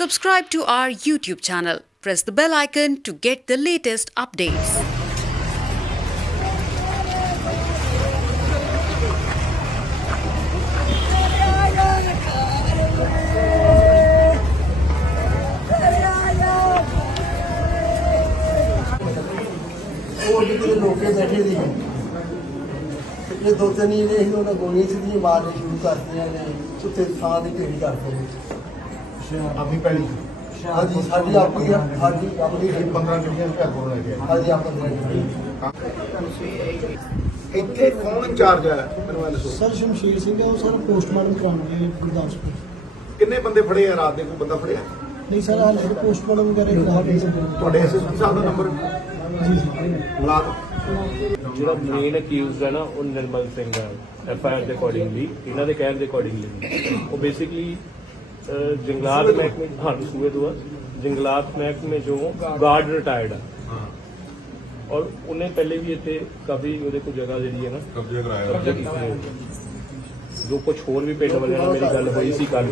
Subscribe to our YouTube channel. Press the bell icon to get the latest updates. और जितने लोग बैठे थे पिछले 2-3 ही ने उन्होंने गोलियां सीधी मारनी शुरू कर दिया ने उत्ते थां दी ढेरी करते हैं अभी पहली हाँ जी साडी अपनी 15 ਗੱਡੀਆਂ ਘਰ ਕੋਲ ਲੈ ਕੇ हाँ जी अपनी ਇੱਥੇ ਕੌਣ ਇੰਚਾਰਜ ਹੈ ਮੈਨੂੰ ਇਹ ਦੱਸੋ ਸਰ ਸ਼ਮਸ਼ੀਰ ਸਿੰਘ ਹੈ ਉਹ ਸਰ ਪੋਸਟਮਾਰਟਮ ਕਰਾਉਣਗੇ ਗੁਰਦਾਸਪੁਰ ਕਿੰਨੇ ਬੰਦੇ ਫੜੇ ਆ ਰਾਤ ਦੇ ਕੋਈ ਬੰਦਾ ਫੜਿਆ ਨਹੀਂ ਸਰ ਹਾਲੇ ਪੋਸਟਮਾਰਟਮ ਵਗੈਰਾ ਕਰਾ ਰਹੇ ਸਰ ਤੁਹਾਡੇ ਐਸਐਸਪੀ ਸਾਹਿਬ ਦਾ ਨੰਬਰ ਜੀ ਜੀ ਮੁਲਾਕ ਜਿਹੜਾ ਮੇਨ ਅਕਿਊਜ਼ਡ ਹੈ ਨਾ ਉਹ ਨਿਰਮਲ ਸਿੰਘ ਹੈ ਐਫਆਈਆਰ ਦੇ ਅਕੋਰਡਿੰਗਲੀ ਇਹਨਾਂ ਦੇ ਕਹਿਣ ਦੇ ਅਕੋਰਡਿੰਗਲੀ ਉਹ ਬੇਸਿਕਲੀ जंगलात महकमे हाँ सूबे दुआ जंगलात महकमे जो गार्ड रिटायर्ड है और उन्हें पहले भी इतने काफी को जगह जी है ना कब्जे की जो कुछ होर भी पिंड वाले मेरी गल हुई सी कल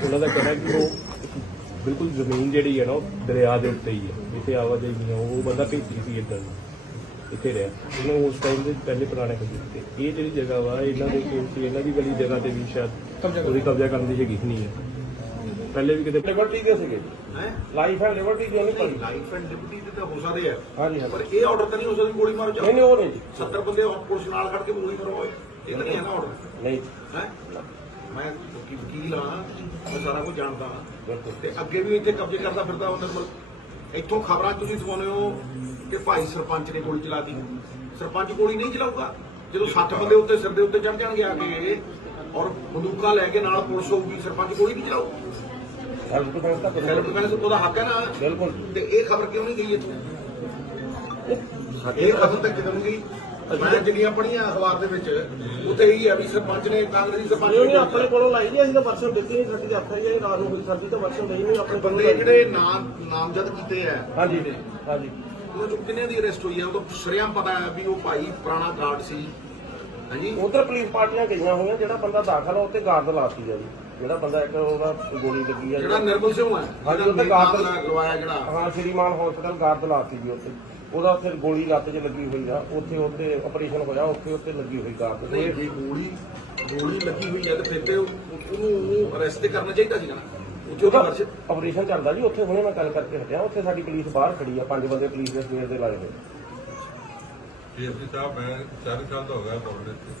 उन्होंने कहना कि वो बिल्कुल जमीन जी है ना दरिया के उत्ते ही है इतने आवाजाही नहीं है वो बंदा भेजी सी इधर इतने रहा उन्हें उस टाइम के पहले पुराने कब्जे किए ये जी जगह वा इन्हों की गली जगह से भी शायद कब्जा करने की जगह नहीं है पहले भी कितने लिबर्टी के सीगे लाइफ एंड लिबर्टी क्यों नहीं पड़ी ਲਾਈਫ ਐਂਡ ਲਿਬਰਟੀ ਤੇ ਤਾਂ ਹੋ ਸਕਦੇ ਆ हाँ जी हाँ ਪਰ ਇਹ ਆਰਡਰ ਤਾਂ ਨਹੀਂ ਹੋ ਸਕਦਾ ਗੋਲੀ ਮਾਰੋ नहीं नहीं वो नहीं जी 70 ਬੰਦੇ ਪੁਲਿਸ ਨਾਲ ਖੜ ਕੇ ਗੋਲੀ ਮਾਰੋ ਇਹ ਤਾਂ ਨਹੀਂ ਹੈ ਨਾ ਆਰਡਰ नहीं ਹੈ ਮੈਂ ਵਕੀਲ ਹਾਂ ਮੈਂ ਸਾਰਾ ਕੁਝ ਜਾਣਦਾ ਹਾਂ बिल्कुल ਤੇ ਅੱਗੇ ਵੀ ਇੱਥੇ ਕਬਜ਼ੇ ਕਰਦਾ ਫਿਰਦਾ ਉਹ ਨਿਰਮਲ ਇੱਥੋਂ ਖਬਰਾਂ ਤੁਸੀਂ ਸੁਣਾਉਂਦੇ ਹੋ ਕਿ ਭਾਈ ਸਰਪੰਚ ਨੇ ਗੋਲੀ ਚਲਾਤੀ ਸਰਪੰਚ ਗੋਲੀ ਨਹੀਂ ਚਲਾਊਗਾ ਜਦੋਂ 60 ਬੰਦੇ ਉੱਤੇ ਸਿਰ ਦੇ ਉੱਤੇ ਚੜ ਜਾਣਗੇ ਆ ਕੇ ਔਰ ਬੰਦੂਕਾਂ ਲੈ ਕੇ ਨਾਲ ਪੁਲਿਸ ਹੋਊਗੀ ਸਰਪੰਚ ਗੋਲੀ ਨਹੀਂ ਚਲਾਊ सेल्फ डिफेंस का ਸੈਲਫ ਡਿਫੈਂਸ ਉਹਦਾ ਹੱਕ ਹੈ ਨਾ बिल्कुल ਤੇ ਇਹ ਖਬਰ ਕਿਉਂ ਨਹੀਂ ਗਈ ਇੱਥੋਂ ਇਹ ਖਬਰ ਤੱਕ ਕਿਦੋਂ ਗਈ ਮੈਂ ਜਿਹੜੀਆਂ ਪੜੀਆਂ ਅਖਬਾਰ ਦੇ ਵਿੱਚ ਉੱਥੇ ਇਹੀ ਹੈ ਵੀ ਸਰਪੰਚ ਨੇ ਕਾਂਗਰਸੀ ਸਰਪੰਚ ਨਹੀਂ ਆਪਣੇ ਕੋਲੋਂ ਲਾਈ ਨਹੀਂ ਅਸੀਂ ਤਾਂ ਵਰਸ਼ਨ ਦਿੱਤੀ ਨਹੀਂ ਸਾਡੀ ਤਾਂ ਆਖਿਆ ਹੀ ਰਾਤ ਨੂੰ ਹੋਈ ਸਾਡੀ ਤਾਂ ਵਰਸ਼ਨ ਨਹੀਂ ਨਹੀਂ ਆਪਣੇ ਬੰਦੇ ਜਿਹੜੇ ਨਾਮਜ਼ਦ ਕੀਤੇ ਆ हाँ जी हाँ जी ਉਹਨਾਂ ਚੋਂ ਕਿੰਨੇ ਦੀ ਅਰੈਸਟ ਹੋਈ ਆ ਉਹ ਤਾਂ ਸ਼ਰੇਆਮ ਪਤਾ ਹੈ ਵੀ ਉਹ ਭਾਈ ਪੁਰਾਣਾ ਗਾਰਡ ਸੀ ਹਾਂਜੀ ਉਧਰ ਪੁਲਿਸ ਪਾਰਟੀਆਂ ਗਈਆਂ ਹੋਈਆਂ ਜਿਹੜਾ ਬੰਦਾ ਦਾਖਲ ਆ ਉੱਤੇ ਗਾਰਡ ਲਾਤੀ ਆ ਜੀ ਜਿਹੜਾ ਬੰਦਾ ਇੱਕ ਉਹਦਾ ਗੋਲੀ ਲੱਗੀ ਆ ਜਿਹੜਾ ਨਿਰਮਲ ਸਿੰਘ ਹੈ ਹਾਂਜੀ, ਜਿਹੜਾ ਉੱਥੇ ਗਾਰਡ ਗਾਰਡ ਲਵਾਇਆ ਜਿਹੜਾ ਹਾਂ ਸ਼੍ਰੀਮਾਨ ਹਸਪਤਾਲ ਗਾਰਡ ਲਾਤੀ ਜੀ ਉੱਥੇ ਉਹਦਾ ਉੱਥੇ ਗੋਲੀ ਲੱਤ 'ਚ ਲੱਗੀ ਹੋਈ ਆ ਉੱਥੇ ਆਪਰੇਸ਼ਨ ਹੋਇਆ ਉੱਥੇ ਲੱਗੀ ਹੋਈ ਗਾਰਡ ਨਹੀਂ ਜੇ ਗੋਲੀ ਲੱਗੀ ਹੋਈ ਹੈ ਤੇ ਫਿਰ ਤੇ ਉਹਨੂੰ ਅਰੈਸਟ ਕਰਨਾ ਚਾਹੀਦਾ ਸੀ ਨਾ ਉੱਥੇ ਉਹਦਾ ਉਹਦਾ ਆਪਰੇਸ਼ਨ ਚੱਲਦਾ ਜੀ ਉੱਥੇ ਹੁਣੇ ਮੈਂ ਗੱਲ ਕਰਕੇ ਹਟਿਆ ਉੱਥੇ ਸਾਡੀ ਪੁਲਿਸ ਬਾਹਰ ਖੜੀ ਆ 5 ਬੰਦੇ ਪੁਲਿਸ ਦੇ ਸਵੇਰ ਦੇ ਲਾਏ ਹੋਏ ਡੀਐਸਪੀ ਸਾਹਿਬ ਮੈਂ 4 ਸਾਲ ਦਾ ਹੋ ਗਿਆ ਬੋਰਡ ਤੇ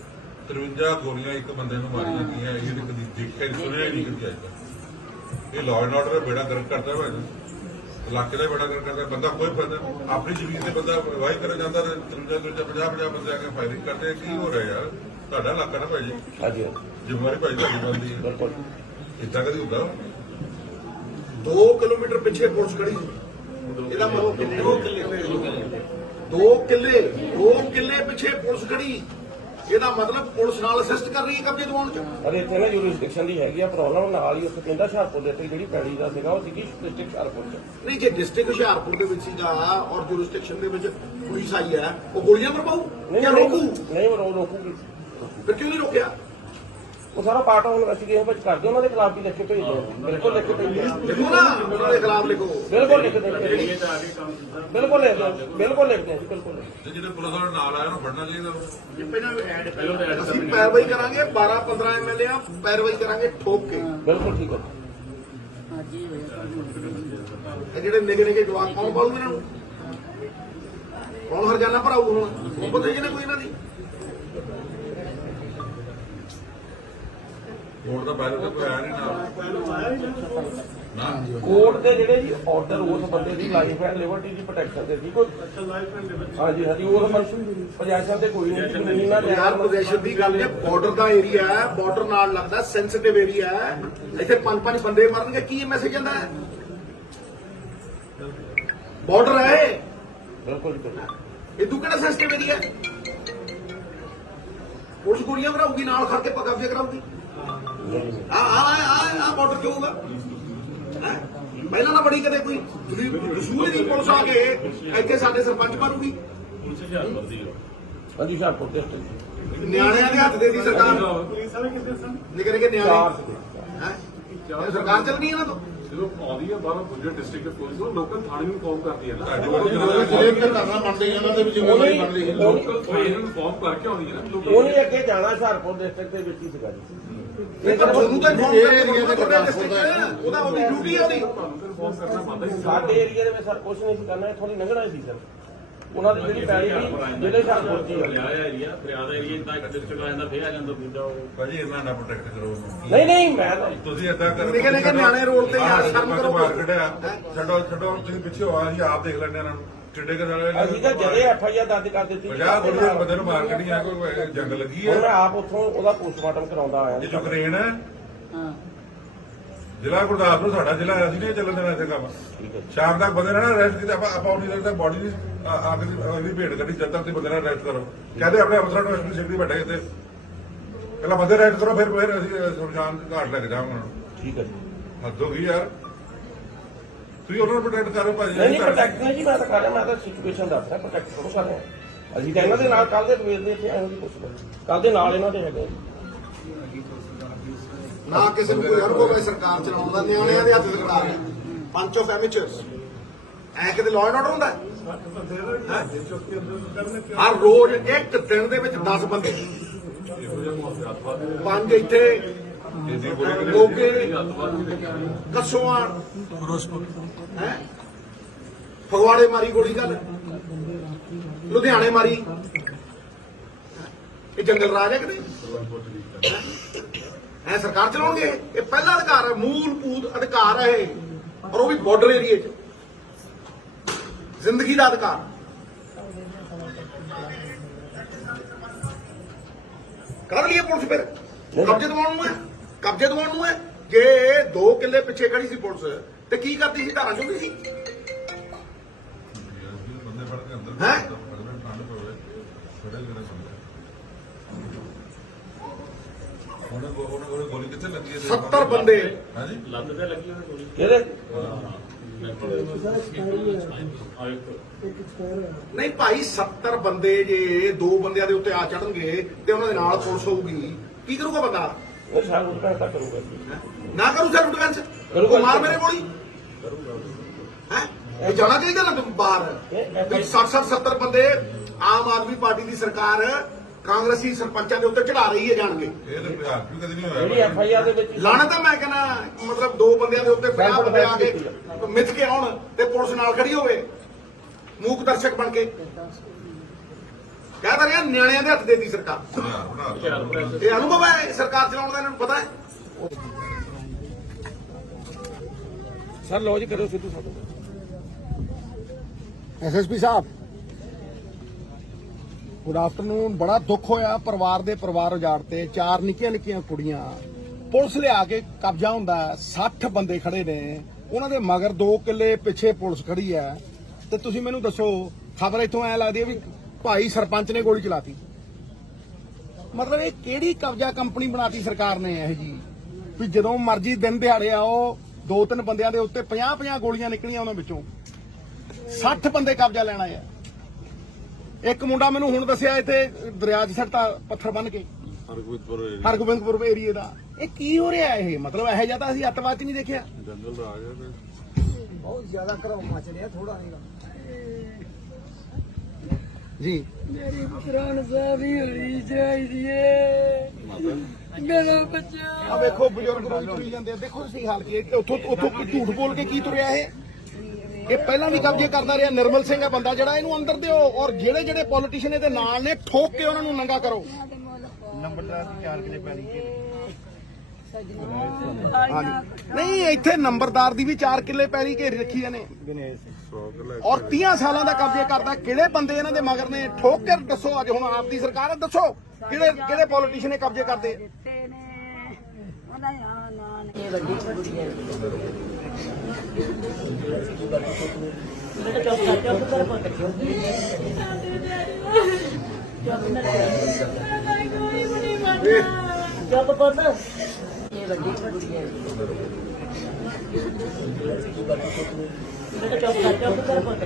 53 ਗੋਲੀਆਂ ਇੱਕ ਬੰਦੇ ਨੂੰ ਮਾਰੀਆਂ ਗਈਆਂ ਇਹ ਤਾਂ ਕਦੀ ਦੇਖਿਆ ਨਹੀਂ ਸੁਣਿਆ ਹੀ ਨਹੀਂ ਕਦੀ ਅੱਜ ਤੱਕ ਇਹ ਲਾਅ ਐਂਡ ਆਰਡਰ ਦਾ ਬੇੜਾ ਗਰਕ ਕਰਦਾ ਹੈ ਇਲਾਕੇ ਦਾ ਬੇੜਾ ਗਰਕ ਕਰਦਾ ਬੰਦਾ ਕੋਈ ਫਾਇਦਾ ਆਪਣੀ ਜ਼ਮੀਨ ਤੇ ਬੰਦਾ ਵਾਹੀ ਕਰਨ ਜਾਂਦਾ ਤੇ 50 ਬੰਦੇ ਆ ਕੇ ਫਾਇਰਿੰਗ ਕਰਦੇ ਕੀ ਹੋ ਰਿਹਾ ਯਾਰ ਤੁਹਾਡਾ ਇਲਾਕਾ ਨਾ ਭਾਈ ਜੀ ਹਾਂਜੀ ਜ਼ਿੰਮੇਵਾਰੀ ਭਾਈ ਤੁਹਾਡੀ ਬਣਦੀ ਹੈ ਬਿਲਕੁਲ ਇੱਦਾਂ ਕਦੀ ਹੁੰਦਾ 2 ਕਿਲੋਮੀਟਰ ਪਿੱਛੇ ਪੁਲਿਸ ਖੜੀ ਸੀ ਇਹਦਾ ਮਤਲਬ 2 ਕਿੱਲੇ ਪਿੱਛੇ ਪੁਲਿਸ ਖੜੀ ਇਹਦਾ ਮਤਲਬ ਪੁਲਿਸ ਨਾਲ ਅਸਿਸਟ ਕਰ ਰਹੀ ਹੈ ਕਬਜ਼ੇ ਦਿਵਾਉਣ ਚ ਅਰੇ ਇੱਥੇ ਨਾ ਜੁਰਿਸਡਿਕਸ਼ਨ ਦੀ ਹੈਗੀ ਆ ਪ੍ਰੋਬਲਮ ਨਾਲ ਹੀ ਉੱਥੇ ਕਹਿੰਦਾ ਹੁਸ਼ਿਆਰਪੁਰ ਦੇ ਤੇ ਜਿਹੜੀ ਪੈੜੀ ਦਾ ਸੀਗਾ ਉਹ ਸੀਗੀ ਡਿਸਟ੍ਰਿਕਟ ਹੁਸ਼ਿਆਰਪੁਰ ਚ ਨਹੀਂ ਜੇ ਡਿਸਟ੍ਰਿਕਟ ਹੁਸ਼ਿਆਰਪੁਰ ਦੇ ਵਿੱਚ ਸੀਗਾ ਔਰ ਜੁਰਿਸਡਿਕਸ਼ਨ ਦੇ ਵਿੱਚ ਪੁਲਿਸ ਆਈ ਹੈ ਉਹ ਗੋਲੀਆਂ ਮਰਵਾਊ ਜਾਂ ਰੋਕੂ ਨਹੀਂ ਉਹ ਰੋਕੂਗੀ ਫਿਰ ਕਿਉਂ ਨਹੀਂ ਰੋਕਿਆ ਉਹ ਸਾਰਾ ਪਾਰਟ ਆਫ ਇਨਵੈਸਟੀਗੇਸ਼ਨ ਵਿੱਚ ਕਰਦੇ ਉਹਨਾਂ ਦੇ ਖਿਲਾਫ ਵੀ ਲਿਖ ਕੇ ਭੇਜਦੇ ਬਿਲਕੁਲ ਲਿਖ ਕੇ ਭੇਜਦੇ ਲਿਖੋ ਨਾ ਉਹਨਾਂ ਦੇ ਖਿਲਾਫ ਲਿਖੋ ਬਿਲਕੁਲ ਲਿਖਦੇ ਬਿਲਕੁਲ ਲਿਖਦੇ ਬਿਲਕੁਲ ਲਿਖਦੇ ਜੀ ਬਿਲਕੁਲ ਤੇ ਜਿਹੜੇ ਪੁਲਿਸ ਵਾਲੇ ਨਾਲ ਆਇਆ ਉਹਨੂੰ ਫੜਨਾ ਚਾਹੀਦਾ ਅਸੀਂ ਪੈਰਵਾਈ ਕਰਾਂਗੇ 12-15 ਐਮਐਲਏ ਆ ਪੈਰਵਾਈ ਕਰਾਂਗੇ ਠੋਕ ਕੇ ਬਿਲਕੁਲ ਠੀਕ ਹੈ ਇਹ ਜਿਹੜੇ ਨਿੱਕੇ ਜਵਾਨ ਕੌਣ ਪਾਊ ਇਹਨਾਂ ਨੂੰ ਕੌਣ ਹਰਜਾਨਾ ਭਰਾਊ ਹੁਣ ਉਹ ਪਤਾ ਹੀ ਨਾ ਕੋਈ ਇਹਨਾਂ ਦੀ ਕੋਰਟ ਦਾ ਬਾਹਰ ਤਾਂ ਕੋਈ ਆਇਆ ਨਹੀਂ ਨਾ ਕੋਰਟ ਦੇ ਜਿਹੜੇ ਜੀ ਆਰਡਰ ਉਸ ਬੰਦੇ ਦੀ life and Liberty the protection ਦੇ ਸੀ ਕੋਈ ਹਾਂਜੀ ਹਾਂਜੀ ਉਹ ਪ੍ਰਸ਼ਾਸਨ ਤੇ ਕੋਈ ਨਹੀਂ ਨਾ ਯਾਰ ਪੋਜੀਸ਼ਨ ਦੀ ਗੱਲ ਹੈ ਬਾਰਡਰ ਦਾ ਏਰੀਆ ਹੈ ਬਾਰਡਰ ਨਾਲ ਲੱਗਦਾ ਸੈਂਸਿਟਿਵ ਏਰੀਆ ਹੈ ਇੱਥੇ 5 ਬੰਦੇ ਮਰਨਗੇ ਕੀ ਮੈਸੇਜ ਜਾਂਦਾ ਹੈ ਬਾਰਡਰ ਹੈ ਬਿਲਕੁਲ ਇਹ ਤੂੰ ਕਿਹੜਾ ਸੈਂਸਿਟਿਵ ਏਰੀਆ ਹੈ ਪੁਲਿਸ ਗੋਲੀਆਂ ਭਰਾਊਗੀ ਨਾਲ ਖੜ ਕੇ ਕਬਜ਼ੇ ਕਰਾਊਗੀ ਆ ਬਾਰਡਰ ਕਿਉਂ ਹੋਊਗਾ ਪਹਿਲਾਂ ਨਾ ਬੜੀ ਕਦੇ ਕੋਈ ਦਸੂਲ ਦੀ ਪੁਲਿਸ ਆ ਕੇ ਇੱਥੇ ਸਾਡੇ ਸਰਪੰਚ ਮਾਰੂਗੀ ਹਾਂਜੀ ਹੁਸ਼ਿਆਰਪੁਰ ਡਿਸਟ੍ਰਿਕਟ ਨਿਆਣਿਆਂ ਦੇ ਹੱਥ ਦੇ ਦੀ ਸਰਕਾਰ ਨਿਕਲ ਕੇ ਨਿਆਣੇ ਹੈ ਸਰਕਾਰ ਚੱਲਣੀ ਇਹਨਾਂ ਤੋਂ ਜਦੋਂ ਆਉਂਦੀ ਹੈ ਬਾਹਰੋਂ ਦੂਜੇ ਡਿਸਟ੍ਰਿਕਟ ਦੇ ਪੁਲਿਸ ਉਹ ਲੋਕਲ ਥਾਣੇ ਨੂੰ ਇਨਫੋਰਮ ਕਰਦੀ ਹੈ ਨਾ ਤੁਹਾਡੇ ਕੋਲ ਕਰਨਾ ਬਣਦੇ ਇਹਨਾਂ ਦੇ ਵਿੱਚ ਜ਼ਿੰਮੇਵਾਰੀ ਬਣ ਰਹੀ ਹੈ ਲੋਕਲ ਕੋਈ ਇਹਨਾਂ ਨੂੰ ਇਨਫੋਰਮ ਕਰਕੇ ਆਉਂਦੀ ਹੈ ਨਾ ਲੋਕਲ ਉਹਨੇ ਅੱਗੇ ਜਾਣਾ ਹੁਸ਼ਿਆਰਪੁਰ ਡਿਸਟ੍ਰਿਕਟ ਦੇ ਵਿੱਚ ਹੀ ਸੀਗਾ ਜੀ ਇਹ ਤਾਂ ਤੁਹਾਨੂੰ ਤਾਂ ਇਹ ਏਰੀਆ ਦੇ ਗੁਰਦਾਸਪੁਰ ਦਾ ਹੈ ਉਹਦਾ ਉਹਦੀ ਡਿਊਟੀ ਹੈ ਉਹਦੀ ਤੁਹਾਨੂੰ ਤਾਂ ਇਨਫੋਰਮ ਕਰਨਾ ਬਣਦਾ ਹੀ ਸਾਡੇ ਏਰੀਆ ਦੇ ਵਿੱਚ ਸਰ ਕੁਝ ਨਹੀਂ ਸੀ ਕਰਨਾ ਇੱਥੋਂ ਦੀ ਲੰਘਣਾ ਹੀ ਸੀ ਸਰ ਉਹਨਾਂ ਦੀ ਜਿਹੜੀ ਪੈਲੀ ਸੀ ਜਿਹੜੇ ਹੁਸ਼ਿਆਰਪੁਰ ਦੀ ਏਰੀਆ ਫਰਿਆਦ ਏਰੀਆ ਤਾਂ ਇੱਕ ਡਿਸਟ੍ਰਿਕਟ ਆ ਜਾਂਦਾ ਫੇਰ ਆ ਜਾਂਦਾ ਦੂਜਾ ਭਾਜੀ ਇਹਨਾਂ ਨਾਲ ਪ੍ਰੋਟੈਕਟ ਕਰੋ ਉਹਨੂੰ ਨਹੀਂ ਮੈਂ ਤਾਂ ਤੁਸੀਂ ਏਦਾਂ ਕਰੋ ਨਿੱਕੇ ਨਿੱਕੇ ਨਿਆਣੇ ਰੋਡ ਤੇ ਯਾਰ ਸ਼ਰਮ ਕਰੋ ਮਾਰਕੀਟ ਆ ਛੱਡੋ ਤੁਸੀਂ ਪਿੱਛੇ ਹੋ ਅਸੀਂ ਆਪ ਦੇਖ ਲੈਂਦੇ ਇਹਨਾਂ ਨੂੰ ਕਿੱਡੇ ਕੁ ਸਾਲੇ ਅਸੀਂ ਤਾਂ ਜਦੇ FIR ਦਰਜ ਕਰ ਦਿੱਤੀ 50 ਗੋਲੀਆਂ ਬੰਦੇ ਨੂੰ ਮਾਰ ਕੱਢੀ ਆ ਕੋਈ ਜੰਗ ਲੱਗੀ ਹੁਣ ਮੈਂ ਹੈ ਆਪ ਉੱਥੋਂ ਉਹਦਾ ਪੋਸਟਮਾਰਟਮ ਕਰਾਉਂਦਾ ਆਇਆ ਇਹ ਯੂਕਰੇਨ ਹੈ ਜ਼ਿਲ੍ਹਾ ਗੁਰਦਾਸਪੁਰ ਸਾਡਾ ਜ਼ਿਲ੍ਹਾ ਹੈ, ਅਸੀਂ ਨਹੀਂ ਚੱਲਣ ਦੇਣਾ ਇੱਥੇ ਕੰਮ ਸ਼ਾਮ ਤੱਕ ਬੰਦੇ ਨਾਲ ਅਰੈਸਟ ਕੀਤਾ ਆਪਾਂ ਉਨੀ ਦੇਰ ਤੱਕ ਬੋਡੀ ਦੀ ਅਗਲੀ ਭੇਟ ਕੱਢੀ ਜਦ ਤੱਕ ਤੁਸੀਂ ਬੰਦੇ ਨਾਲ ਅਰੈਸਟ ਕਰੋ ਕਹਿੰਦੇ ਆਪਣੇ ਅਫਸਰਾਂ ਨੂੰ ਐਸਪੀ ਸਿੱਧੀ ਬੈਠੇ ਇੱਥੇ ਪਹਿਲਾਂ ਬੰਦੇ ਅਰੈਸਟ ਕਰੋ ਫਿਰ ਅਸੀਂ ਸ਼ਮਸ਼ਾਨ ਘਾਟ ਲੈ ਕੇ ਜਾਵਾਂਗੇ ਉਹਨਾਂ ਨੂੰ ਠੀਕ ਹੈ ਜੀ ਹੱਦ ਹੋ ਗਈ ਯਾਰ ਤੁਸੀਂ ਉਹਨਾਂ ਨੂੰ ਪ੍ਰੋਟੈਕਟ ਕਰੋ ਭਾਜੀ ਨਹੀਂ ਪ੍ਰੋਟੈਕਟ ਨਹੀਂ ਜੀ ਮੈਂ ਤਾਂ ਕਰ ਰਿਹਾ ਮੈਂ ਤਾਂ ਸਿਚੁਏਸ਼ਨ ਦੱਸ ਰਿਹਾ ਪ੍ਰੋਟੈਕਟ ਕਰੋ ਕਰ ਰਿਹਾ ਅਸੀਂ ਤਾਂ ਇਹਨਾਂ ਦੇ ਨਾਲ ਕੱਲ ਦੇ ਸਵੇਰ ਦੇ ਇੱਥੇ ਆਏ ਜੀ ਕੁਛ ਕੱਲ ਦੇ ਨਾਲ ਇਹਨਾਂ ਦੇ ਹੈਗੇ ਨਾ ਕਿਸੇ ਨੂੰ ਕੋਈ ਅਨੁਭਵ ਹੈ ਸਰਕਾਰ ਚਲਾਉਣ ਦਾ ਨਿਆਣਿਆਂ ਦੇ ਹੱਥ ਸਰਕਾਰ ਹੈ ਪੰਚ ਆਫ ਐਮੇਚਰਸ ਐ ਕਿਤੇ ਲਾਅ ਐਂਡ ਆਰਡਰ ਹੁੰਦਾ ਹੈ? ਹਰ ਰੋਜ਼ ਇੱਕ ਦਿਨ ਦੇ ਵਿੱਚ 10 ਬੰਦੇ 5 ਇੱਥੇ ਮੋਗੇ ਕਸੋਆਂ ਹੈ ਫਗਵਾੜੇ ਮਾਰੀ ਗੋਲੀ ਗੱਲ ਲੁਧਿਆਣੇ ਮਾਰੀ ਇਹ ਜੰਗਲ ਰਾਜ ਹੈ ਕਿਤੇ ਐ ਸਰਕਾਰ ਚਲਾਉਣਗੇ ਇਹ ਪਹਿਲਾ ਅਧਿਕਾਰ ਹੈ ਮੂਲਭੂਤ ਅਧਿਕਾਰ ਹੈ ਇਹ ਔਰ ਉਹ ਵੀ ਬਾਰਡਰ ਏਰੀਏ 'ਚ ਜ਼ਿੰਦਗੀ ਦਾ ਅਧਿਕਾਰ ਕਰ ਲਈਏ ਪੁਲਿਸ ਫਿਰ ਕਬਜ਼ੇ ਦਿਵਾਉਣ ਨੂੰ ਹੈ ਕਬਜ਼ੇ ਦਿਵਾਉਣ ਨੂੰ ਹੈ ਜੇ 2 ਕਿੱਲੇ ਪਿੱਛੇ ਖੜੀ ਸੀ ਪੁਲਿਸ ਤੇ ਕੀ ਕਰਦੀ ਸੀ ਧਾਰਾਂ ਚੁੰਦੀ ਸੀ ਬੰਦੇ ਫੜ ਕੇ ਅੰਦਰ ਹੈਂ? ਠੰਡ ਪਵੇ ਬੜੇ ਜਿਹੜੇ ਬੰਦੇ ਉਹਨੇ ਗੋਲੀ ਕਿੱਥੇ ਲੱਗੀ ਹੈ 70 ਬੰਦੇ ਹਾਂਜੀ ਲੱਤ ਤੇ ਲੱਗੀ ਉਹਨੇ ਗੋਲੀ ਕਿਹਦੇ ਨਹੀਂ ਭਾਈ 70 ਬੰਦੇ ਜੇ 2 ਬੰਦਿਆਂ ਦੇ ਉੱਤੇ ਆ ਚੜਨਗੇ ਤੇ ਉਹਨਾਂ ਦੇ ਨਾਲ ਪੁਲਿਸ ਹੋਊਗੀ ਕੀ ਕਰੂਗਾ ਬੰਦਾ ਉਹ ਸਾਰਾ ਉਲਟਾ ਤਾਂ ਕਰੂਗਾ ਜੀ ਨਾ ਕਰੂ ਸੈਲਫ ਡਿਫੈਂਸ ਕਰੂਗਾ। ਮਾਰ ਮੇਰੇ ਗੋਲੀ ਹੈ ਇਹ ਜਾਣਾ ਚਾਹੀਦਾ ਨਾ ਤੁਮ ਬਾਹਰ 60 70 ਬੰਦੇ ਆਮ ਆਦਮੀ ਪਾਰਟੀ ਦੀ ਸਰਕਾਰ ਕਾਂਗਰਸੀ ਸਰਪੰਚਾਂ ਦੇ ਉੱਤੇ ਚੜਾ ਰਹੀ ਹੈ ਜਾਣ ਕੇ ਇਹ ਤਾਂ ਬਿਹਾਰ ਵੀ ਕਦੀ ਨਹੀਂ ਜਿਹੜੀ ਹੋਇਆ FIR ਦੇ ਵਿੱਚ ਲਾਣਾ ਤਾਂ ਮੈਂ ਕਹਿੰਦਾ ਮਤਲਬ 2 ਬੰਦਿਆਂ ਦੇ ਉੱਤੇ 50 ਬੰਦੇ ਆ ਕੇ ਮਿੱਥ ਕੇ ਆਉਣ ਤੇ ਪੁਲਿਸ ਨਾਲ ਖੜੀ ਹੋਵੇ ਮੂਕ ਦਰਸ਼ਕ ਬਣ ਕੇ ਕਹਿੰਦਾ ਰਿਹਾ ਨਿਆਣਿਆਂ ਦੇ ਹੱਥ ਦੇਦੀ ਸਰਕਾਰ ਬਿਹਾਰ ਬਣਾ ਦਿੱਤਾ। ਇਹ ਅਨੁਭਵ ਹੈ ਸਰਕਾਰ ਚਲਾਉਣ ਦਾ ਇਹਨਾਂ ਨੂੰ ਪਤਾ ਹੈ ਸਰ ਲੋ ਜੀ ਕਰੋ ਸਿੱਧੂ ਸਾਹਿਬ ਐਸਐਸਪੀ ਸਾਹਿਬ ਗੁੱਡ ਆਫਟਰਨੂਨ ਬੜਾ ਦੁੱਖ ਹੋਇਆ ਪਰਿਵਾਰ ਦੇ ਪਰਿਵਾਰ ਉਜਾੜਤੇ 4 ਨਿੱਕੀਆਂ ਨਿੱਕੀਆਂ ਕੁੜੀਆਂ ਪੁਲਿਸ ਲਿਆ ਕੇ ਕਬਜ਼ਾ ਹੁੰਦਾ 60 ਬੰਦੇ ਖੜੇ ਨੇ ਉਹਨਾਂ ਦੇ ਮਗਰ 2 ਕਿੱਲੇ ਪਿੱਛੇ ਪੁਲਿਸ ਖੜੀ ਹੈ ਤੇ ਤੁਸੀਂ ਮੈਨੂੰ ਦੱਸੋ ਖਬਰ ਇੱਥੋਂ ਐ ਲੱਗਦੀ ਹੈ ਵੀ ਭਾਈ ਸਰਪੰਚ ਨੇ ਗੋਲੀ ਚਲਾਤੀ ਮਤਲਬ ਇਹ ਕਿਹੜੀ ਕਬਜ਼ਾ ਕੰਪਨੀ ਬਣਾਤੀ ਸਰਕਾਰ ਨੇ ਇਹ ਜੀ ਵੀ ਜਦੋਂ ਮਰਜ਼ੀ ਦਿਨ ਦਿਹਾੜੇ ਆਓ 2-3 ਬੰਦਿਆਂ ਦੇ ਉੱਤੇ 50-50 ਗੋਲੀਆਂ ਨਿਕਲੀਆਂ ਉਹਨਾਂ ਵਿੱਚੋਂ 60 ਬੰਦੇ ਕਬਜ਼ਾ ਲੈਣਾ ਹੈ ਇੱਕ ਮੁੰਡਾ ਮੈਨੂੰ ਹੁਣ ਦੱਸਿਆ ਇੱਥੇ ਦਰਿਆ 'ਚ ਸੱਟਾ ਪੱਥਰ ਬੰਨ ਕੇ ਹਰਗੋਬਿੰਦਪੁਰ ਏਰੀਏ ਦਾ ਇਹ ਕੀ ਹੋ ਰਿਹਾ ਇਹ ਮਤਲਬ ਇਹੋ ਜਿਹਾ ਤਾਂ ਅਸੀਂ ਅੱਤਵਾਦ 'ਚ ਨਹੀਂ ਦੇਖਿਆ ਜੰਗਲ ਰਾਜ ਹੈ ਬਹੁਤ ਜ਼ਿਆਦਾ ਘਰੋਂ ਮਚ ਰਿਹਾ ਥੋੜਾ ਨਹੀਂ ਜੀ ਮੇਰੀ ਪ੍ਰਾਣ ਸਾਰੀ ਹੋਣੀ ਚਾਹੀਦੀ ਏ ਮੇਰਾ ਬੱਚਾ ਆ ਵੇਖੋ ਬਜ਼ੁਰਗ ਰੋਜ਼ ਤੁਰੀ ਜਾਂਦੇ ਆ ਦੇਖੋ ਸਹੀ ਹਾਲ ਕੀ ਹੈ ਉੱਥੋਂ ਕੋਈ ਝੂਠ ਬੋਲ ਕੇ ਕੀ ਤੁਰਿਆ ਇਹ ਪਹਿਲਾਂ ਵੀ ਕਬਜ਼ੇ ਕਰਦਾ ਰਿਹਾ ਨਿਰਮਲ ਸਿੰਘ ਹੈ ਬੰਦਾ ਜਿਹੜਾ ਇਹਨੂੰ ਅੰਦਰ ਦਿਓ ਔਰ ਜਿਹੜੇ ਜਿਹੜੇ ਪੋਲੀਟੀਸ਼ੀਅਨ ਇਹਦੇ ਨਾਲ ਨੇ ਠੋਕ ਕੇ ਉਹਨਾਂ ਨੂੰ ਨੰਗਾ ਕਰੋ ਨੰਬਰਦਾਰ 4 ਕਿਲੇ ਪੈਣੀ ਨਹੀਂ ਇੱਥੇ ਨੰਬਰਦਾਰ ਦੀ ਵੀ 4 ਕਿੱਲੇ ਪੈਲੀ ਘੇਰੀ ਰੱਖੀ ਇਹਨੇ ਔਰ 30 ਸਾਲਾਂ ਦਾ ਕਬਜ਼ੇ ਕਰਦਾ ਕਿਹੜੇ ਬੰਦੇ ਇਹਨਾਂ ਦੇ ਮਗਰ ਨੇ ਠੋਕ ਕੇ ਦੱਸੋ ਅੱਜ ਹੁਣ ਆਪ ਦੀ ਸਰਕਾਰ ਹੈ ਦੱਸੋ ਕਿਹੜੇ ਪੋਲੀਟੀਸ਼ੀਅਨ ਨੇ ਕਬਜ਼ੇ ਕਰਦੇ ਇਹ ਵੱਡੀ ਵੱਡੀ ਹੈ ਬੇਟਾ ਚੁੱਪ ਕਰ ਪੁੱਤ ਚੁੱਪ ਪੁੱਤ ਇਹ ਵੱਡੀ ਵੱਡੀ ਹੈ ਬੇਟਾ ਚੁੱਪ ਕਰ ਪੁੱਤ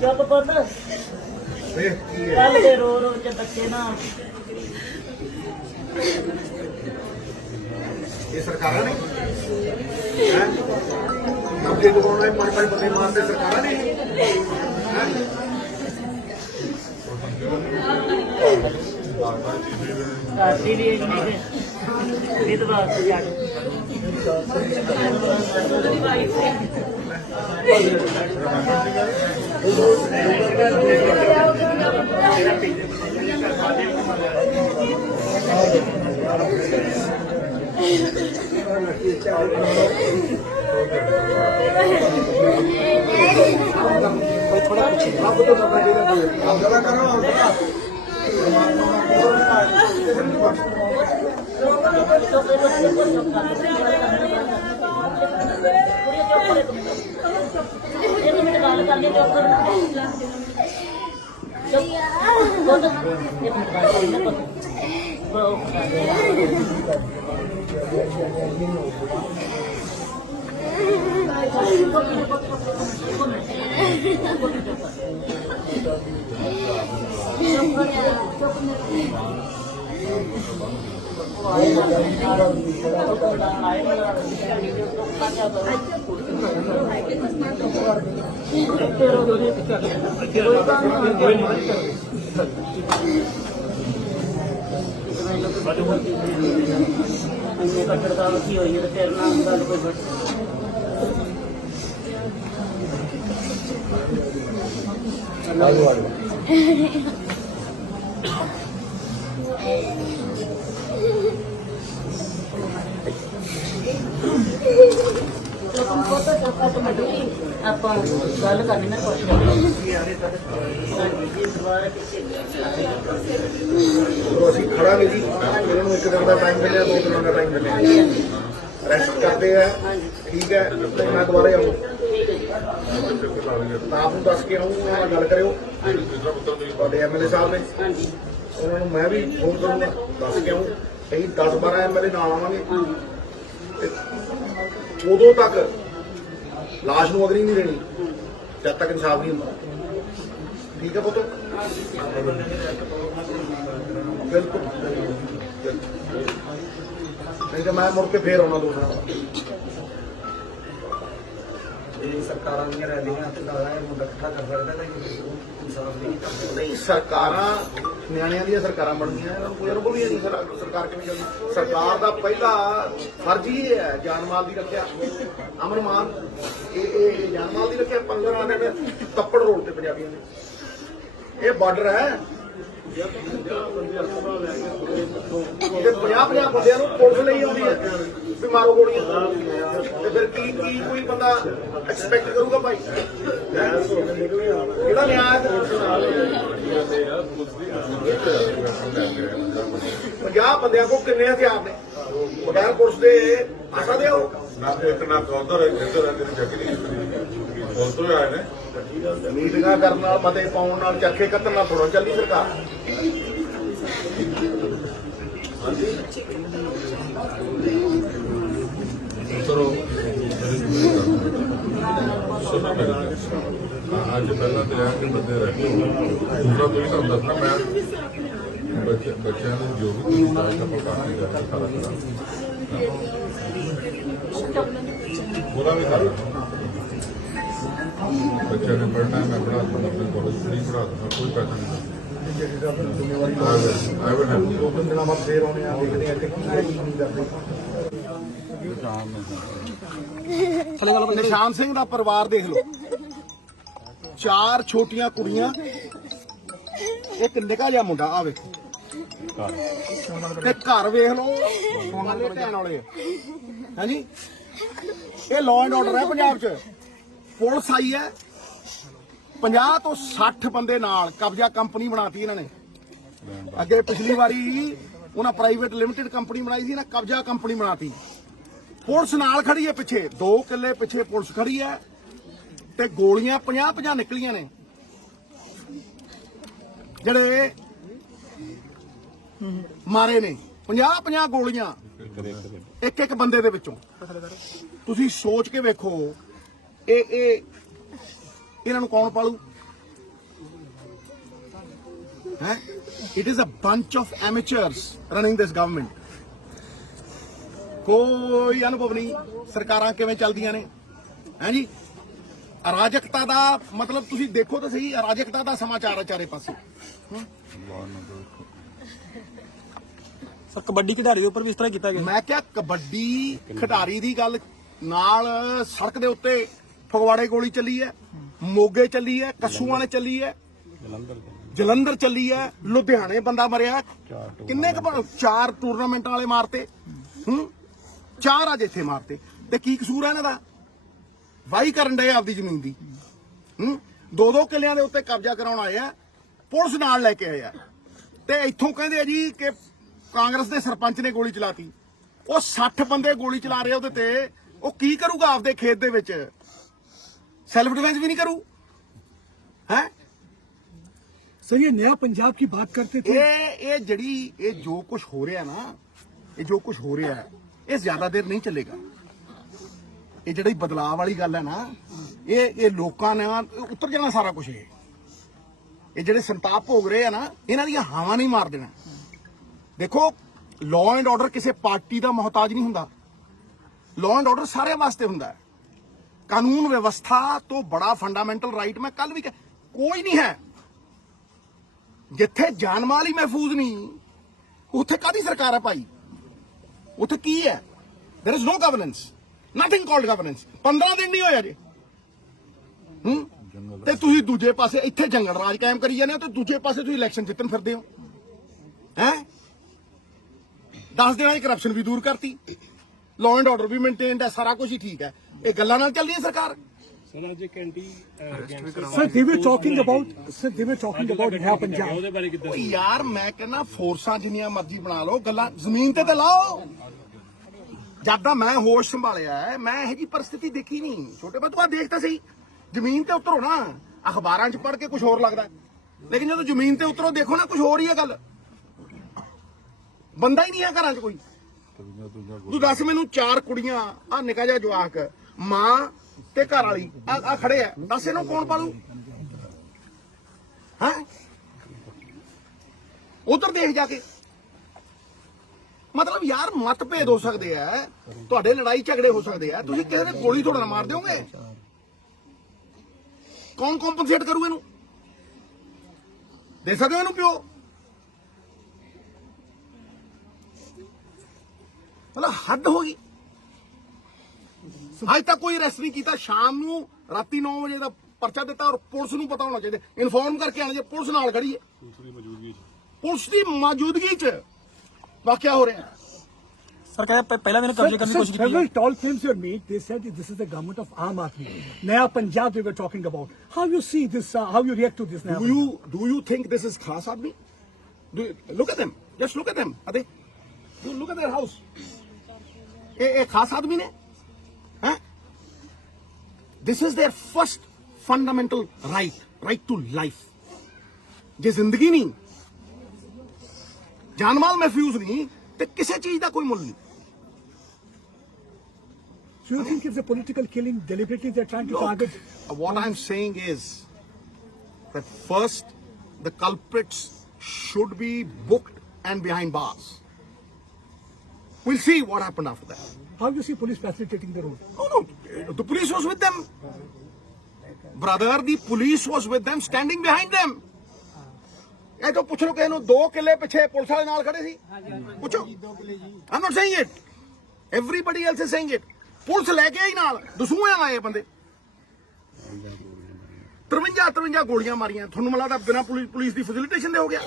ਚੁੱਪ ਪੁੱਤ ਕੱਲ ਦੇ ਰੋ ਰੋ ਚ ਬੱਚੇ ਨਾ ਇਹ ਸਰਕਾਰਾਂ ਨੇ ਹੈ ਨੌਕਰੀ ਦਵਾਉਣਾ 5-5 ਬੰਦੇ ਮਾਰਦੇ ਸਰਕਾਰਾਂ ਨੇ ਹੈਂ? ਸਾਡੀ ਵੀ ਨਹੀਂ ਵਿਧਵਾ ਜਾਣ ਕੀ ਹੋਈ ਹੈ ਤੇਰੇ ਨਾਲ ਗੱਲ ਕੋਈ ਆਪਾਂ ਗੱਲ ਕਰਨੀ ਨਾ ਕੁਛ ਅਸੀਂ ਖੜਾਂਗੇ ਜੀ ਇਹਨਾਂ ਨੂੰ ਇੱਕ ਦਿਨ ਦਾ ਟਾਈਮ ਮਿਲਿਆ 2 ਦਿਨਾਂ ਦਾ ਟਾਈਮ ਮਿਲਿਆ ਰੈਸਟ ਕਰਦੇ ਆ ਠੀਕ ਹੈ ਤੇ ਮੈਂ ਦੁਬਾਰਾ ਆਊਂ ਆਪ ਨੂੰ ਦੱਸ ਕੇ ਆਊਂ ਨਾਲ ਗੱਲ ਕਰਿਓ ਤੁਹਾਡੇ ਐਮਐਲਏ ਸਾਹਿਬ ਨੇ ਉਹਨਾਂ ਨੂੰ ਮੈਂ ਵੀ ਫੋਨ ਕਰੂੰਗਾ ਦੱਸ ਕੇ ਆਊਂ ਅਸੀਂ 10-12 ਐਮਐਲਏ ਨਾਲ ਆਵਾਂਗੇ ਤੇ ਉਦੋਂ ਤੱਕ ਲਾਸ਼ ਨੂੰ ਅਗਰੀ ਨਹੀਂ ਦੇਣੀ ਜਦ ਤੱਕ ਇਨਸਾਫ ਨਹੀਂ ਹੁੰਦਾ ਠੀਕ ਹੈ ਪੁੱਤ ਬਿਲਕੁਲ ਨਹੀਂ ਤਾਂ ਮੈਂ ਮੁੜ ਕੇ ਫੇਰ ਆਉਣਾ 2 ਸਾਲ ਸਰਕਾਰਾਂ ਦੀਆਂ ਰੈਲੀਆਂ ਤੇ ਨਾਲ ਇਹ ਮੁੰਡਾ ਇਕੱਠਾ ਕਰ ਸਕਦਾ ਤਾਂ ਇਨਸਾਫ ਨਹੀਂ ਕਰ ਸਕਦਾ ਨਹੀਂ ਸਰਕਾਰਾਂ ਨਿਆਣਿਆਂ ਦੀਆਂ ਸਰਕਾਰਾਂ ਬਣਦੀਆਂ ਇਹਨਾਂ ਨੂੰ ਕੋਈ ਅਨੁਭਵ ਹੀ ਨਹੀਂ ਸਰਕਾਰ ਕਿਵੇਂ ਚੱਲਦੀ ਸਰਕਾਰ ਦਾ ਪਹਿਲਾ ਫਰਜ਼ ਹੀ ਇਹ ਹੈ ਜਾਨ ਮਾਲ ਦੀ ਰੱਖਿਆ ਅਮਨ ਮਾਨ ਇਹ ਜਾਨ ਮਾਲ ਦੀ ਰੱਖਿਆ 15 ਦਿਨ ਕੱਪੜ ਰੋਡ ਤੇ ਪੰਜਾਬੀਆਂ ਨੇ ਇਹ ਬਾਰਡਰ ਹੈ ਤੇ 50-50 ਬੰਦਿਆਂ ਨੂੰ ਪੁਲਿਸ ਲਈ ਆਉਂਦੀ ਹੈ ਵੀ ਮਾਰੋ ਗੋਲੀਆਂ ਤੇ ਫਿਰ ਕੀ ਕੋਈ ਬੰਦਾ ਐਕਸਪੈਕਟ ਕਰੂਗਾ ਭਾਈ ਕਿਹੜਾ ਨਿਆਂ 50 ਬੰਦਿਆਂ ਕੋਲ ਕਿੰਨੇ ਹਥਿਆਰ ਨੇ ਬਗੈਰ ਪੁਲਿਸ ਦੇ ਆ ਸਕਦੇ ਹੋ ਨਾ ਇੱਕ ਨਾ ਕੌਂਦਰ ਇੱਧਰ ਆ ਕੇ ਚੱਕ ਲਈ ਉਸ ਤੋਂ ਆਏ ਨੇ ਮੀਟਿੰਗਾਂ ਕਰਨ ਨਾਲ ਮਤੇ ਪਾਉਣ ਨਾਲ ਚਰਖੇ ਕੱਤਣ ਨਾਲ ਥੋੜਾ ਚੱਲੀ ਸਰਕਾਰ ਚਲੋ ਅੱਜ ਪਹਿਲਾਂ ਤੇ ਆ ਕੇ ਬੰਦੇ ਰਹਿ ਦੂਸਰਾ ਤੁਸੀਂ ਤੁਹਾਨੂੰ ਦੱਸਣਾ ਮੈਂ ਬੱਚਿਆਂ ਨੂੰ ਜੋ ਵੀ ਤੁਸੀਂ ਦੱਸ ਆਪਾਂ ਕਾਫੀ ਜ਼ਿਆਦਾ ਸਾਰਾ ਪੂਰਾ ਵੀ ਕਰ ਬੱਚਿਆਂ ਨੇ ਪੜ੍ਹਨਾ ਮੈਂ ਪੜ੍ਹਾ ਦੂੰਗਾ ਆਪਣੇ ਕਾਲਜ ਫ੍ਰੀ ਪੜ੍ਹਾ ਦੂੰਗਾ ਕੋਈ ਪੈਸਾ ਨਹੀਂ ਜ਼ਿੰਮੇਵਾਰੀ ਆਈ ਵਿਲ ਹੈਲਪ 2 ਦਿਨਾਂ ਬਾਅਦ ਫੇਰ ਆਉਣੇ ਆ ਦੇਖਦੇ ਆ ਕਿ ਕੀ ਕਰਦੇ ਨਿਸ਼ਾਨ ਸਿੰਘ ਦਾ ਪਰਿਵਾਰ ਦੇਖ ਲਓ 4 ਛੋਟੀਆਂ ਕੁੜੀਆਂ ਇੱਕ ਨਿੱਕਾ ਜਿਹਾ ਮੁੰਡਾ ਆ ਵੇਖੋ ਤੇ ਘਰ ਵੇਖ ਲਓ ਸੋਨਾ ਦੇ ਢਹਿਣ ਵਾਲੇ ਹਾਂਜੀ ਇਹ ਲਾਅ ਐਂਡ ਆਰਡਰ ਹੈ ਪੰਜਾਬ 'ਚ ਪੁਲਿਸ ਆਈ ਹੈ 50 ਤੋਂ 60 ਬੰਦੇ ਨਾਲ ਕਬਜ਼ਾ ਕੰਪਨੀ ਬਣਾਤੀ ਇਹਨਾਂ ਨੇ ਅੱਗੇ ਪਿਛਲੀ ਵਾਰੀ ਉਹਨਾਂ ਪ੍ਰਾਈਵੇਟ ਲਿਮਟਿਡ ਕੰਪਨੀ ਬਣਾਈ ਸੀ ਨਾ ਕਬਜ਼ਾ ਕੰਪਨੀ ਬਣਾਤੀ ਪੁਲਿਸ ਨਾਲ ਖੜੀ ਹੈ ਪਿੱਛੇ 2 ਕਿੱਲੇ ਪਿੱਛੇ ਪੁਲਿਸ ਖੜੀ ਹੈ ਤੇ ਗੋਲੀਆਂ 50-50 ਨਿਕਲੀਆਂ ਨੇ ਜਿਹੜੇ ਮਾਰੇ ਨੇ 50-50 ਗੋਲੀਆਂ ਇੱਕ ਬੰਦੇ ਦੇ ਵਿੱਚੋਂ ਤੁਸੀਂ ਸੋਚ ਕੇ ਵੇਖੋ ਇਹ ਇਹਨਾਂ ਨੂੰ ਕੌਣ ਪਾਲੂ ਹੈ It is a bunch of amateurs running this government. ਕੋਈ ਅਨੁਭਵ ਨਹੀਂ ਸਰਕਾਰਾਂ ਕਿਵੇਂ ਚੱਲਦੀਆਂ ਨੇ ਹੈ ਜੀ। ਅਰਾਜਕਤਾ ਦਾ ਮਤਲਬ ਤੁਸੀਂ ਦੇਖੋ ਤਾਂ ਸਹੀ, ਅਰਾਜਕਤਾ ਦਾ ਸਮਾਚਾਰ ਹੈ ਚਾਰੇ ਪਾਸੇ। ਸਰ ਕਬੱਡੀ ਖਿਡਾਰੀ ਦੇ ਉੱਪਰ ਵੀ ਇਸ ਤਰ੍ਹਾਂ ਕੀਤਾ ਗਿਆ। ਮੈਂ ਕਿਹਾ ਕਬੱਡੀ ਖਿਡਾਰੀ ਦੀ ਗੱਲ ਨਾਲ ਸੜਕ ਦੇ ਉੱਤੇ ਫਗਵਾੜੇ ਗੋਲੀ ਚੱਲੀ ਹੈ, ਮੋਗੇ ਚੱਲੀ ਹੈ, ਕੱਸੂਆਂ ਚੱਲੀ ਹੈ, ਜਲੰਧਰ ਚੱਲੀ ਹੈ, ਲੁਧਿਆਣੇ ਬੰਦਾ ਮਰਿਆ। ਕਿੰਨੇ 4 ਟੂਰਨਾਮੈਂਟਾਂ ਵਾਲੇ ਮਾਰਤੇ, 4 ਅੱਜ ਇੱਥੇ ਮਾਰਤੇ। ਤੇ ਕੀ ਕਸੂਰ ਹੈ ਇਹਨਾਂ ਦਾ? ਵਾਹੀ ਕਰਨ ਡਏ ਆਪਦੀ ਜ਼ਮੀਨ ਦੀ। 2-2 ਕਿੱਲਿਆਂ ਦੇ ਉੱਤੇ ਕਬਜ਼ਾ ਕਰਾਉਣ ਆਏ ਆ, ਪੁਲਿਸ ਨਾਲ ਲੈ ਕੇ ਆਏ ਆ। ਤੇ ਇੱਥੋਂ ਕਹਿੰਦੇ ਆ ਜੀ ਕਿ ਕਾਂਗਰਸ ਦੇ ਸਰਪੰਚ ਨੇ ਗੋਲੀ ਚਲਾਤੀ। ਉਹ 60 ਬੰਦੇ ਗੋਲੀ ਚਲਾ ਰਹੇ ਉਹਦੇ ਤੇ, ਉਹ ਕੀ ਕਰੂਗਾ ਆਪਦੇ ਖੇਤ ਦੇ ਵਿੱਚ? सेल्फ डिफेंस भी नहीं करूं है? सर ये नया पंजाब की बात करते थे। ये जो कुछ हो रहा है ना, ये जो कुछ हो रहा है ये ज्यादा देर नहीं चलेगा। ये ਜਿਹੜੀ ਬਦਲਾਅ ਵਾਲੀ ਗੱਲ ਹੈ ਨਾ, ਇਹ ਲੋਕਾਂ ਨੇ ਉਤਰ ਜਾਣਾ ਸਾਰਾ ਕੁਝ। ਇਹ ਜਿਹੜੇ ਸੰਤਾਪ ਭੋਗ ਰਹੇ ਆ ਨਾ, ਇਹਨਾਂ ਦੀਆਂ ਹਾਵਾਂ ਨਹੀਂ ਮਾਰ ਦੇਣਾ। ਦੇਖੋ ਲਾਅ ਐਂਡ ਆਰਡਰ ਕਿਸੇ ਪਾਰਟੀ ਦਾ ਮੁਹਤਾਜ ਨਹੀਂ ਹੁੰਦਾ। ਲਾਅ ਐਂਡ ਆਰਡਰ ਸਾਰਿਆਂ ਵਾਸਤੇ ਹੁੰਦਾ ਹੈ। कानून व्यवस्था तो बड़ा फंडामेंटल राइट मैं कल भी कोई नहीं है जिथे जान माल ही महफूज नहीं, उथे कादी सरकार है भाई? उथे की है? There is no governance, nothing called governance. 15 दिन नहीं होया जे ते तुसी दूजे पासे इत्थे जंगल राज कायम करी जाने हो, ते दूजे पासे तुसी इलेक्शन जितन फिरदे हो हैं। 10 दिनां च करप्शन भी दूर करती, लॉ एंड ऑर्डर भी मेनटेन्ड है, सारा कुछ ही ठीक है। ये गल्लां नाल चल रही है सरकार। Sir they were talking about नया पंजाब। ओ यार मैं कहना फोर्सां जिन्नियां मर्जी बना लो, गल्लां जमीन ते लाओ। जद दा मैं होश संभालिया है, मैं यह जी परिस्थिति देखी नहीं। छोटे बतवा देखता सही, जमीन ते उतरो ना, अखबारां च पढ़ के कुछ होर लगदा, लेकिन जो जमीन ते उतरो देखो ना, कुछ हो रही है गल। बंदा ही नहीं है घरां च कोई। तू दस मैनू 4 कुड़ियां, आ निका जिहा जवाक, मां ते घर वाली आ खड़े है, दस इन्हूं कौन पालू? हैं उधर देख जाके। मतलब यार मतभेद हो सकते हैं, तुहाडे लड़ाई झगड़े हो सकते हैं, तुसीं किसी ने गोली थोड़ा ना मार दोगे। कौन कॉम्पनसेट करू इनू? दे सकते हो इनू प्यो? मतलब हद होगी। आज तक कोई अरेस्ट नहीं किया। शाम नू राती 9 बजे का परचा दिता और पुलिस नू पता होना चाहिए, इन्फॉर्म करके आना चाहिए। पुलिस नाल खड़ी है, पुलिस की मौजूदगी च वाकया हो रहे हैं। सर कहते पहला मैंने कब्जे करने की कोशिश की। Several tall films were made. They said this is the government of Aam Aadmi. Naya Punjab they were talking about. How you see this? How you react to this? Do you think this is Khas Aadmi? Look at them. Just look at them. Are they? You look at their house. ये खास आदमी ने हैं? This is their first fundamental right to life. जे जिंदगी नहीं, जानमाल महफूज नहीं, तो किसी चीज का कोई मुल नहीं। So you think it's a political killing deliberately they're trying to target? What I'm saying is that first the culprits should be booked and behind bars. We'll see what happened after that. How do you see police facilitating the road? No, the police was with them. Brother, the police was with them, standing behind them. ये तो पूछ लो कि 2 किले पीछे police वाले नाल खड़े सी, पूछो। I'm not saying it. Everybody else is saying it. Police लेके आई नाल, दसूए आए बंदे। 53 गोलियां मारियां। थोनू मला दा बिना पुलिस दी फैसिलिटेशन दे हो गया।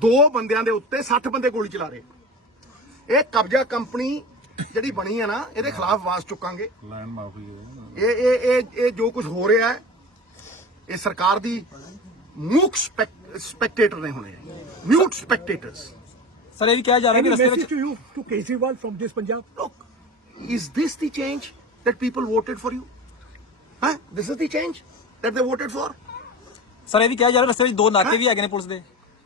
2 बंदियां दे उत्ते 60 बंदे गोली चला रहे। ਇਹ ਕਬਜ਼ਾ ਕੰਪਨੀ ਜਿਹੜੀ ਬਣੀ ਹੈ ਨਾ, ਇਹਦੇ ਖਿਲਾਫ ਆਵਾਜ਼ ਚੁੱਕਾਂਗੇ। ਲੈਂਡ ਮਾਫੀ ਇਹ ਜੋ ਕੁਝ ਹੋ ਰਿਹਾ ਹੈ, ਇਹ ਸਰਕਾਰ ਦੀ ਮੂਕ ਸਪੈਕਟੇਟਰ ਨੇ ਹੋਣੇ, ਮਿਊਟ ਸਪੈਕਟੇਟਰਸ। ਸਰ ਇਹ ਵੀ ਕਿਹਾ ਜਾ ਰਿਹਾ ਕਿ ਰਸਤੇ ਵਿੱਚ to Kejriwal from this Punjab. Look, is this the change that people voted for you? Huh? This is the change that they voted for? Sir ਇਹ ਵੀ ਕਿਹਾ ਜਾ ਰਿਹਾ ਰਸਤੇ ਵਿੱਚ 2 ਨਾਕੇ ਵੀ ਹੈਗੇ ਨੇ ਪੁਲਿਸ ਦੇ।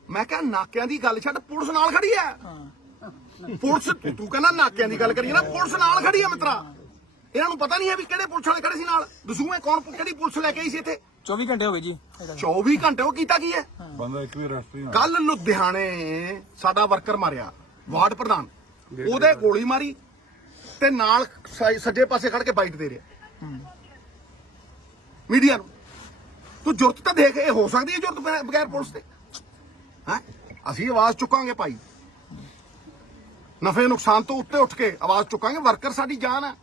ਮੈਂ ਕਿਹਾ ਨਾਕਿਆਂ ਦੀ ਗੱਲ ਛੱਡ, ਪੁਲਿਸ ਨਾਲ ਖੜੀ ਹੈ। ਪੁਲਿਸ ਤੂੰ ਕਹਿੰਦਾ ਨਾਕਿਆਂ ਦੀ ਗੱਲ ਕਰੀਏ ਨਾ, ਪੁਲਿਸ ਨਾਲ ਖੜੀ ਹੈ ਮਿੱਤਰਾ। ਇਹਨਾਂ ਨੂੰ ਪਤਾ ਨਹੀਂ ਹੈ ਵੀ ਕਿਹੜੇ ਪੁਲਿਸ ਵਾਲੇ ਖੜੇ ਸੀ ਨਾਲ। ਦਸੂਏ ਕੌਣ ਕਿਹੜੀ ਪੁਲਿਸ ਲੈ ਕੇ ਆਈ ਸੀ ਇੱਥੇ? 24 ਘੰਟੇ ਹੋ ਗਏ ਜੀ 24 ਘੰਟੇ ਉਹ ਕੀਤਾ ਕੀ ਹੈ? ਬੰਦਾ ਇੱਕ ਵੀ ਅਰੈਸਟ ਨਹੀਂ ਕੱਲ ਲੁਧਿਆਣੇ ਸਾਡਾ ਵਰਕਰ ਮਾਰਿਆ, ਵਾਰਡ ਪ੍ਰਧਾਨ, ਉਹਦੇ ਗੋਲੀ ਮਾਰੀ ਤੇ ਨਾਲ ਸੱਜੇ ਪਾਸੇ ਖੜ ਕੇ ਬਾਈਟ ਦੇ ਰਿਹਾ ਮੀਡੀਆ ਨੂੰ। ਤੂੰ ਜੁਰਤ ਤਾਂ ਦੇਖ, ਇਹ ਹੋ ਸਕਦੀ ਹੈ ਜੁਰਤ ਬਗੈਰ ਪੁਲਿਸ ਦੇ? ਹੈ ਅਸੀਂ ਆਵਾਜ਼ ਚੁੱਕਾਂਗੇ ਭਾਈ, ਨਫੇ ਨੁਕਸਾਨ ਤੋਂ ਉੱਤੇ ਉੱਠ ਕੇ ਆਵਾਜ਼ ਚੁੱਕਾਂਗੇ। ਵਰਕਰ ਸਾਡੀ ਜਾਨ ਹੈ।